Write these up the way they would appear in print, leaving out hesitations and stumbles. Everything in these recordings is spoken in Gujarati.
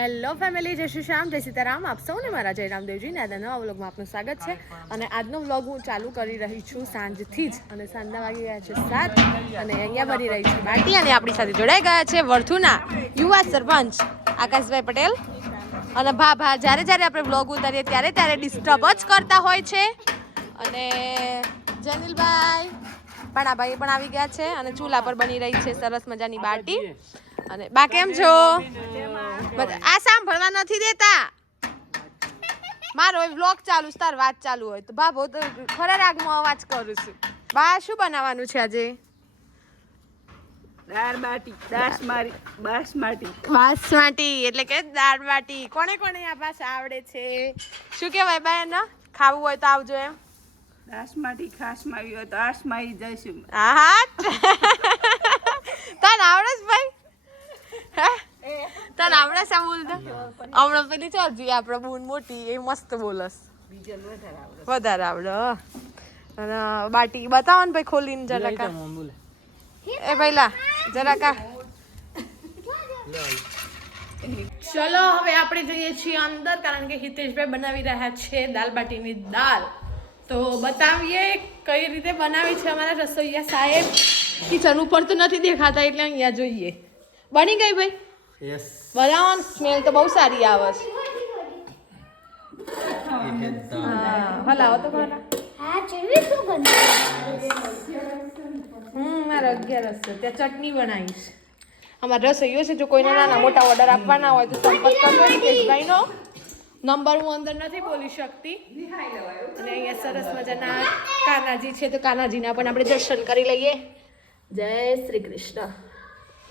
હેલો ફેમિલી, જય શ્રી શ્યામ, જય સીતારામ. આપ સૌને મારા જય રામદેવજી ના નવા વ્લોગમાં આપનું સ્વાગત છે. અને આજનો વ્લોગ હું ચાલુ કરી રહી છું સાંજથી જ, અને સાંજના વાગી ગયા છે 7 અને અહીંયા બની રહી છે પાર્ટી. અને આપણી સાથે જોડાઈ ગયા છે વર્થુના યુવા સરપંચ આકાશભાઈ પટેલ. અને ભા જ્યારે જ્યારે આપણે વ્લોગ ઉતારીએ ત્યારે ડિસ્ટર્બ જ કરતા હોય છે. અને જનીલભાઈ પાણાભાઈ પણ આવી ગયા છે અને ચૂલા પર બની રહી છે સરસ મજાની બાટી. અને બા કેમ છો? આ સાંભળવા નથી દેતા મારો વ્લોગ ચાલુ તાર વાત ચાલુ હોય તો બા બહુ ખરા રાગમાં અવાજ કરું છું. બા શું બનાવવાનું છે આજે? દાળ બાટી, બાસમાટી એટલે કે દાળ બાટી. કોને આ પાસે આવડે છે? શું કહેવાય બા એને? ખાવું હોય તો આવજો એમ. દાસમાટી ખાસમાં આવી હોય તો આસમાં આવી જઈશું. હા તને આવડે છે ભાઈ? તને આવડે છે બોલતા? હમણાં પેલી ચાલજી આપણે બહુ મોટી એ મસ્ત બોલસ, વધારે આવડે. અને બાટી બતાવો ને ભાઈ ખોલીને જરાક. એ ભાઈલા જરાક. ચલો હવે આપણે જઈએ છીએ અંદર, કારણ કે હિતેશભાઈ બનાવી રહ્યા છે દાલ બાટીની દાલ. તો બતાવીએ કઈ રીતે બનાવી છે અમારા રસોઈયા સાહેબ. કિચન ઉપર તો નથી દેખાતા એટલે અહીંયા જોઈએ. બની ગઈ ભાઈ? યસ. બનાવવાની સ્મેલ તો બહુ સારી આવે છે. હલાવો તો ખરા. મારા 11 છે. ત્યાં ચટણી બનાવીશ. અમારા રસોઈયો છે, જો કોઈને નાના મોટા ઓર્ડર આપવાના હોય તો સંપર્ક કરજો હિતેશભાઈનો. નંબર હું અંદર નથી બોલી શકતી. અને અહીંયા સરસ મજાના કાનાજી છે, તો કાનાજીના પણ આપણે દર્શન કરી લઈએ. જય શ્રી કૃષ્ણ.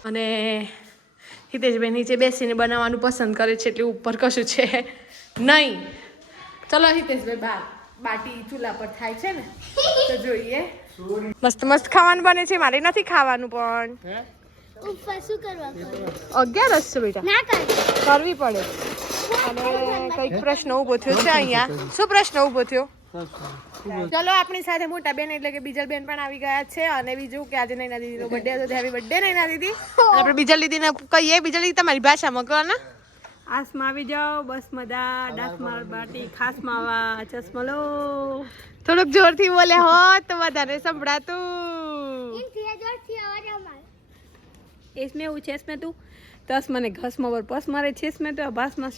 અને હિતેશભાઈ નીચે બેસીને બનાવવાનું પસંદ કરે છે એટલે ઉપર કશું છે નહીં. ચલો હિતેશભાઈ, બાટી ચૂલા પર થાય છે ને તો જોઈએ. મસ્ત મસ્ત ખાવાનું બને છે. મારે નથી ખાવાનું પણ 11 છે બેટા, કરવી પડે. અને કઈક પ્રશ્ન ઉભો થયો છે અહીંયા. શું પ્રશ્ન ઉભો થયો? ચલો આપણી સાથે મોટા બેન એટલે કે બીજલ બેન પણ આવી ગયા છે. અને બીજું કે આજે નૈના દીદીનો બર્થડે હતો, હેપી બર્થડે નૈના દીદી. આપણે બીજલ દીદીને કહીએ. બીજલ દીદી તમારી ભાષામાં કહો ને. આસમાં આવી જાઓ, બસ મદા દાસમાર બાટી ખાસ માવા ચશ્મલો. થોડુંક જોરથી બોલે હોત તો વધારે સંભળાતું. इसमें वो छेस में तू दस मने घस में और पस मारे छेस में तो भास में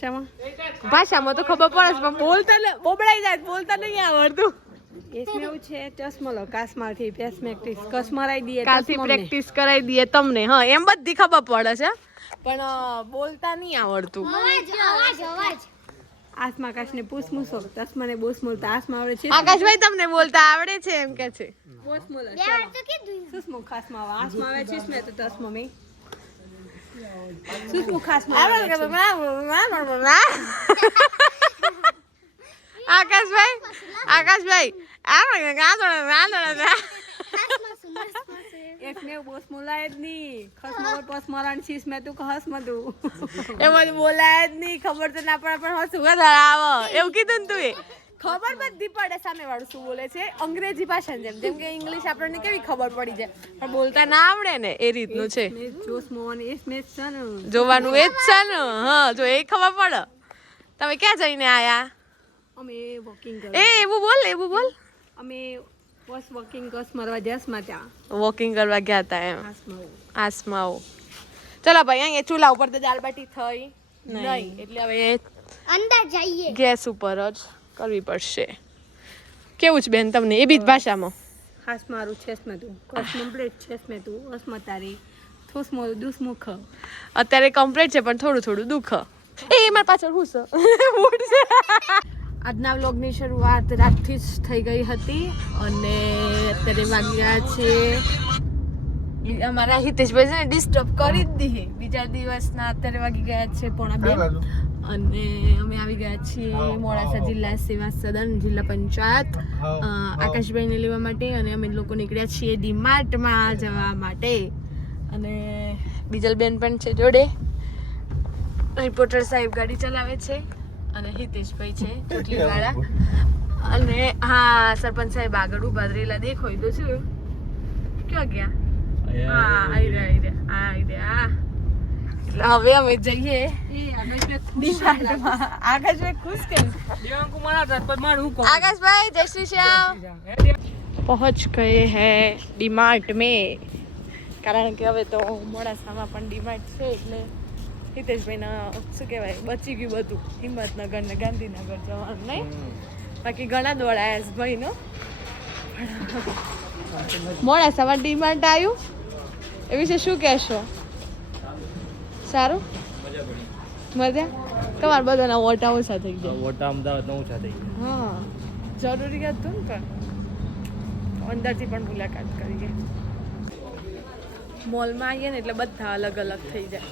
ભાષામાં તો ખબર પડે પણ બોલતા બોબડાઈ જાય, બોલતા નહીં આવડતું. इसमें वो छे चश्मलो कास मारથી ફેસ મેક્ટિસ કસ મરાઈ દીએ, કાલથી પ્રેક્ટિસ કરાવી દઈએ તમને. હા એમ બધી ખબર પડે છે પણ બોલતા નહીં આવડતું. આસમાં કાશને પૂછ મૂસો દસ મને બોસ મોલતા આસમાં આવડે છે. આકાશભાઈ તમને બોલતા આવડે છે એમ કે છે? બોસ મોલ સુસ્મો ખાસ માં આસમાં આવે છે મેં તો દસ મમ્મી સુસ્મો ખાસ માં આકાશભાઈ એક ને બોસ મોલાય જ નહીં. ખસ મોર પસ મરાણ છીસ મેં તું કહસ મધુ એમાં બોલાય જ નહીં. ખબર તો ના પડે પણ હસું વધારે આવે એવું કીધું ને તું. એ ખબર બધી પડે સામે વાળું શું બોલે છે. અંગ્રેજી ભાષા જેમ કે ઇંગ્લિશ આપણને કેવી ખબર પડી જાય પણ બોલતા ના આવડે ને એ રીતનું છે. જોસ મોન એસ મેચ છે ને જોવાનું એ જ છે ને. હા જો એ ખબર પડે. તમે ક્યાં જઈને આયા? અમે વોકિંગ એવું બોલ. અમે બસ વોકિંગ કસ મારવા જસ માં ત્યાં વોકિંગ કરવા ગયા હતા એમ. આસમાં આસમાઓ. ચલો ભાઈ અહીંયા ચૂલા ઉપર તો દાળ બાટી થઈ નહીં એટલે હવે અંદર જઈએ ગેસ ઉપર જ કરવી પડશે. કેવું છે બેન તમને એ બીજ ભાષામાં? હાસ મારું છેસ મેં તું કસ કમ્પ્લીટ છેસ મેં તું અસમાં તારી થોસ મો દુસમુખ અત્યારે કમ્પ્લીટ છે પણ થોડું દુઃખ. એ મારા પાછળ હું છે. આજના વ્લોગની શરૂઆત રાતથી જ થઈ ગઈ હતી અને અત્યારે વાગી ગયા છે. અમારા હિતેશભાઈ છે ને ડિસ્ટર્બ કરી જ દીધી. બીજા દિવસના અત્યારે વાગી ગયા છે 1:30 અને અમે આવી ગયા છીએ મોડાસા જિલ્લા સેવા સદન જિલ્લા પંચાયત આકાશભાઈને લેવા માટે. અને અમે લોકો નીકળ્યા છીએ ડીમાર્ટમાં જવા માટે. અને બીજલબેન પણ છે જોડે. રિપોર્ટર સાહેબ ગાડી ચલાવે છે અને હિતેશભાઈ છે ચોટલી વાળા. અને હા સરપંચ સાહેબ આગળ ઉભા રહેલા દેખાય તો શું ક્યાં ગયા? હા આવી રહ્યા એટલે હવે અમે જઈએ ડીમાર્ટમાં. આકાશભાઈ ખુશ કે आकाशभाई जय श्री श्याम पहुंच गए हैं डीमार्ट में કારણ કે હવે તો મોડાસામાં પણ ડીમાર્ટ છે એટલે હિતેશભાઈના શું કહેવાય બચી ગયું બધું હિંમતનગર ને ગાંધીનગર જવાનું નહીં બાકી ઘણા દોડાયા છે ભાઈનો મોડાસામાં ડીમાર્ટ આવ્યું એ વિશે શું કહેશો સારું મજા તમારા બધાના વોટા ઓછા થઈ ગયા વોટા અમદાવાદના ઓછા થઈ ગયા હા જરૂરી હતું ને પણ અંદરથી પણ મુલાકાત કરીએ મોલમાં આવીએ ને એટલે બધા અલગ અલગ થઈ જાય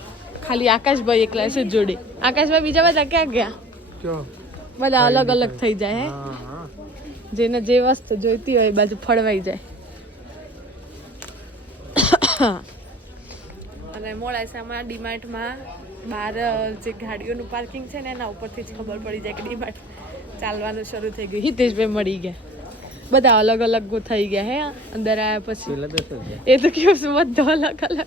ખાલી આકાશભાઈ એકલા છે જોડે આકાશભાઈ બીજા બધા ક્યાં ગયા બધા અલગ અલગ થઈ જાય હે જેને જે વસ્તુ જોઈતી હોય એ બાજુ ફળવાઈ જાય અને મોડાસામાં ડીમાર્ટમાં બહાર જે ગાડીઓનું પાર્કિંગ છે ને એના ઉપરથી જ ખબર પડી જાય કે ડીમાર્ટ ચાલવાનું શરૂ થઈ ગયું હિતેશભાઈ મળી ગયા બધા અલગ અલગ થઈ ગયા હે અંદર આવ્યા પછી એ તો કેવું છે બધા અલગ અલગ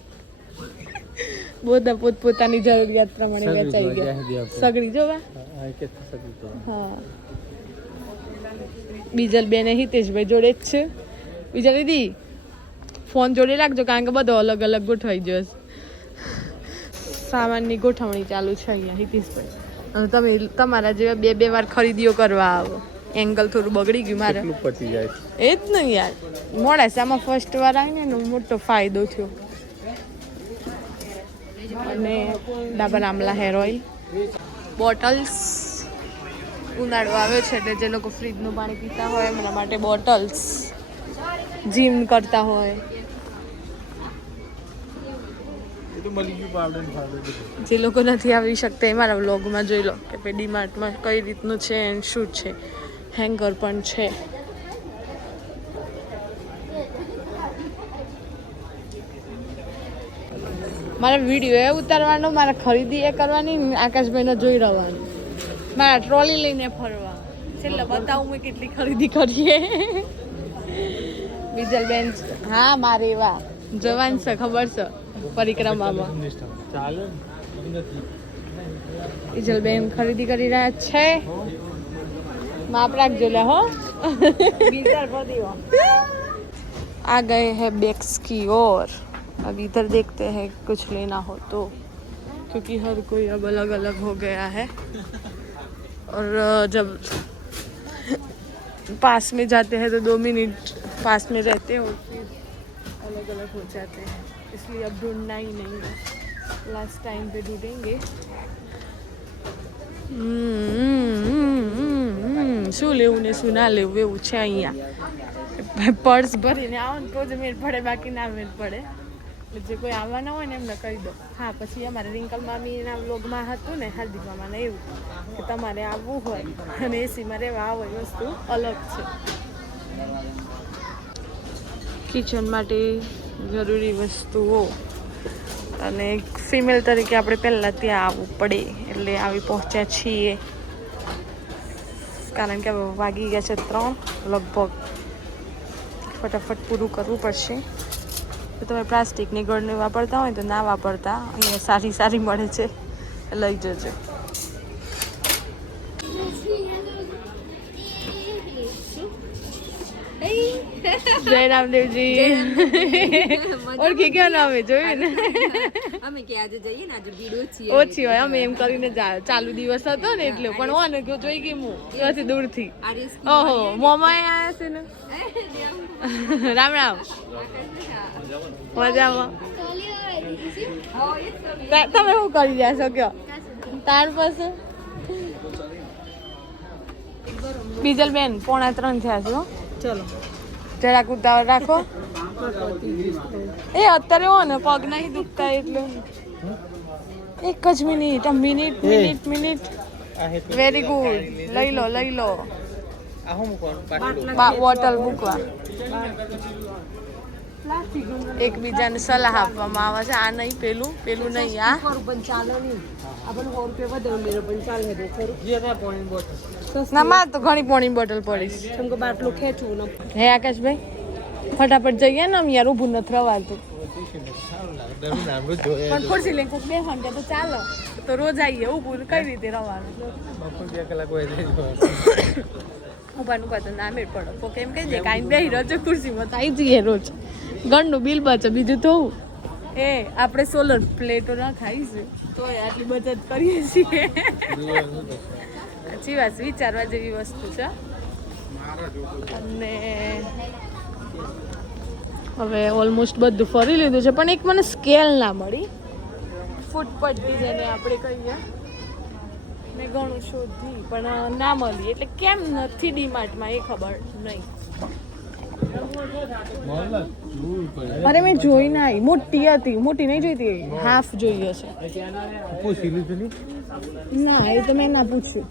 બધા પોતપોતાની જરૂરિયાત પ્રમાણે વેચાઈ ગયા સગડી જોવા હા બીજલ બેન હિતેશભાઈ જોડે જ છે બીજા દીદી ફોન જોડે રાખજો કારણ કે બધો અલગ અલગ ગોઠવાઈ ગયો છે સામાનની ગોઠવણી ચાલુ છે અહીંયા હિતેશભાઈ અને તમે તમારા જેવા બે વાર ખરીદીઓ કરવા આવો એંગલ થોડું બગડી ગયું મારે પતી જાય એ જ નહીં યાર મોડાસામાં ફર્સ્ટ વાર આવીને એનો મોટો ફાયદો થયો અને Dabur amla hair oil bottles ઉનાળો આવ્યો છે એટલે જે લોકો ફ્રીજનું પાણી પીતા હોય એમના માટે બોટલ્સ જીમ કરતા હોય જે લોકો નથી આવી શકતા એ મારા વ્લોગમાં જોઈ લો કે ભાઈ ડીમાર્ટમાં કઈ રીતનું છે અને શું છે હેંગર પણ છે મારા વિડીયો એ ઉતારવાનો મારા ખરીદી એ કરવાની આકાશભાઈને જોઈ રહેવાનું મારા ટ્રોલી લઈને ફરવા છેલ્લે બતાવું મેં કેટલી ખરીદી કરીએ બીજલ બેન હા મારે એવા જવાન છે ખબર છે પરિક્રમામાં બીજલ બેન ખરીદી કરી રહ્યા છે माप रखो ले हो आ गए हैं बैग्स की ओर अब इधर देखते हैं कुछ लेना हो तो क्योंकि हर कोई अब अलग अलग हो गया है और जब पास में जाते हैं तो 2 मिनट पास में रहते हैं और फिर अलग अलग हो जाते हैं इसलिए अब ढूंढना ही नहीं है लास्ट टाइम पे ढूंढेंगे શું લેવું ને શું ના લેવું એવું છે અહીંયા પર્સ ભરીને આવો ને તો જ મેળ પડે બાકી ના મેળ પડે એટલે જે કોઈ આવવાના હોય ને એમને કહી દો હા પછી અમારે રિંકલ મામીના વ્લોગમાં હતું ને હાર્દિક મામાને એવું કે તમારે આવવું હોય અને એસીમાં રહેવા આવો એ વસ્તુ અલગ છે કિચન માટે જરૂરી વસ્તુઓ અને ફિમેલ તરીકે આપણે પહેલાં ત્યાં આવવું પડે એટલે આવી પહોંચ્યા છીએ કારણ કે હવે વાગી ગયા છે 3 લગભગ ફટાફટ પૂરું કરવું પડશે તો તમે પ્લાસ્ટિકની ગળને વાપરતા હોય તો ના વાપરતા અહીંયા સારી સારી મળે છે લઈ જજો જય રામદેવજી ઓળખી ગયો ને અમે જોયું ને અમે કે આજે જઈએ ને આજે ભીડ ઓછી હોય અમે એમ કરીને ચાલુ દિવસ હતો ને એટલે પણ હો ને જોઈ ગઈ હું ત્યાંથી દૂરથી ઓહો મોમા આવ્યા છે ને રામ રામ મજામાં તમે શું કરી રહ્યા છો કયો તાર પાસે બીજલ બેન 2:45 થયા છો ચલો જરાક ઉતાવળ રાખો એ અત્યારે હો ને પગ નહીં દુખતા એટલે એક જ મિનિટ વેરી ગુડ લઈ લો બોટલ મૂકવા એકબીજાને સલાહ આપવામાં આવે છે આ નહીં પેલું નહીં આ ના માર તો ઘણી પોણી બોટલ પડીશ બાટલું ખેંચવું હે આકાશભાઈ ફટાફટ જઈએ ને આમ યાર ઊભું નથી રવાતું પણ ખુરશી લઈને કોક બેસવાનું કે તો ચાલો તો રોજ આવીએ ઊભું કઈ રીતે રવાનું ઊભાનું તો ના મેળ પડો કોક એમ કહી દે કે આઈને બેસી રહ્યો છે ખુરશીમાં તો આવી જઈએ રોજ ઘરનું બિલ બચે બીજું થવું એ આપણે સોલર પ્લેટો ના ખાઈશું તો આટલી બચત કરીએ છીએ સાચી વાત વિચારવા જેવી વસ્તુ છે અને હવે ઓલમોસ્ટ બધું ફરી લીધું છે પણ એક મને સ્કેલ ના મળી ફૂટપટ્ટી જેને આપણે કહીએ મેં ઘણું શોધી પણ ના મળી એટલે કેમ નથી ડીમાર્ટમાં એ ખબર નહીં અરે મેં જોઈ ના આવી મોટી હતી મોટી નહીં જોઈતી હાફ જોઈએ છે ના એ તો મેં ના પૂછ્યું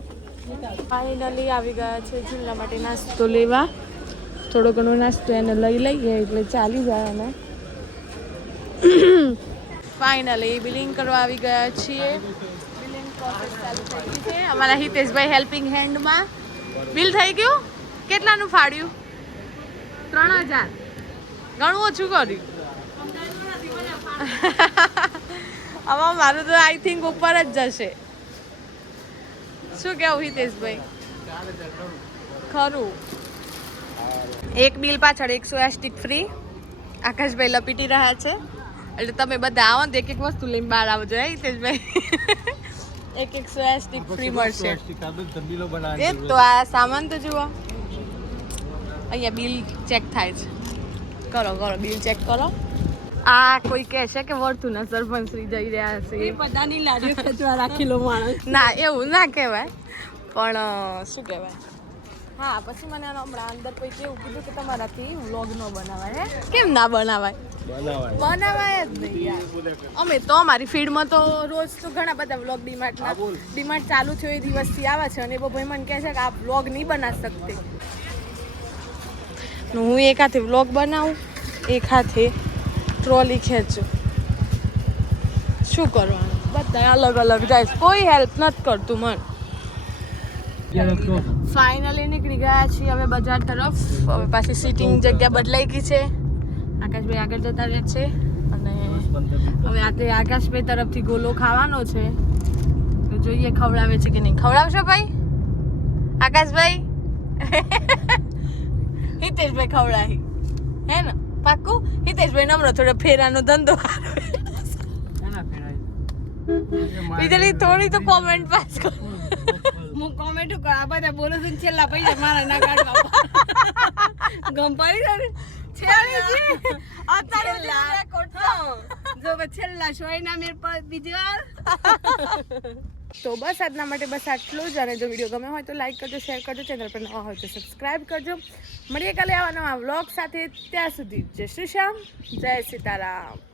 ફાઇનલી આવી ગયા છે જિલ્લા માટે નાસ્તો લેવા થોડો ઘણો નાસ્તો એને લઈ લઈએ એટલે ચાલી જાય અમે ફાઇનલી બિલિંગ કરવા આવી ગયા છીએ બિલિંગ પ્રોસેસ ચાલુ થઈ ગઈ છે અમારા હિતેશભાઈ હેલ્પિંગ હેન્ડમાં બિલ થઈ ગયું કેટલાનું ફાડ્યું 3000 ઘણું ઓછું કર્યું આમાં મારું તો આઈ થિંક ઉપર જ જશે શું કેવું હિતેશભાઈ ખરું એક બિલ પાછળ 100 સ્ટિક ફ્રી આકાશભાઈ લપીટી રહ્યા છે એટલે તમે બધા આવો ને એક એક વસ્તુ લઈને બહાર આવજો હિતેશભાઈ એક 100 સ્ટિક ફ્રી મળશે એ તો આ સામાન તો જુઓ અહીંયા બિલ ચેક થાય છે કરો બિલ ચેક કરો આ કોઈ કહે છે કે વર્તુના સરપંચ શ્રી જઈ રહ્યા છે એ બધાની લારીઓ ખેંચવા રાખેલો માણસ ના એવું ના કહેવાય પણ શું કહેવાય હા પછી મને હમણાં અંદર કોઈ કેવું કીધું કે તમારાથી વ્લોગ ન બનાવાય હે કેમ ના બનાવાય બનાવાય જ નહીં યાર અમે તો અમારી ફીડમાં તો રોજ તો ઘણા બધા વ્લોગ ડીમાર્ટ ચાલુ થયો એ દિવસથી આવે છે અને એ ભાઈ મને કહે છે કે આ વ્લોગ નહીં બના શકતે હું એક હાથે વ્લોગ બનાવું એક હાથે ટ્રોલી ખેંચું શું કરવાનું બધા અલગ અલગ જાય કોઈ હેલ્પ નથી કરતું મને ફાઇનલી નીકળી ગયા છીએ હવે બજાર તરફ હવે પાછી સીટિંગ જગ્યા બદલાઈ ગઈ છે આકાશભાઈ આગળ જતા રહે છે અને હવે આજે આકાશભાઈ તરફથી ગોલો ખાવાનો છે તો જોઈએ ખવડાવે છે કે નહીં ખવડાવશો ભાઈ આકાશભાઈ હિતેશભાઈ ખવડાવી હે ને પાક્કું હિતેશભાઈ નમરો થોડો ફેરાનો ધંધો બીજાની થોડી તો કોમેન્ટ પાસ કરો હું કોમેન્ટ કર આ બધા બોલું છું છેલ્લા પૈસા મારા ના કાઢવા ગમ પડી જાય જો છેલ્લા શોયના મેર પર બીજી તો બસ આજના માટે બસ આટલું જ અને જો વિડીયો ગમે હોય તો લાઈક કરજો શેર કરજો ચેનલ પર નવા હોય તો સબસ્ક્રાઈબ કરજો મળીએ કાલે આવા નવા વ્લોગ સાથે ત્યાં સુધી જય શ્રી શ્યામ જય સીતારામ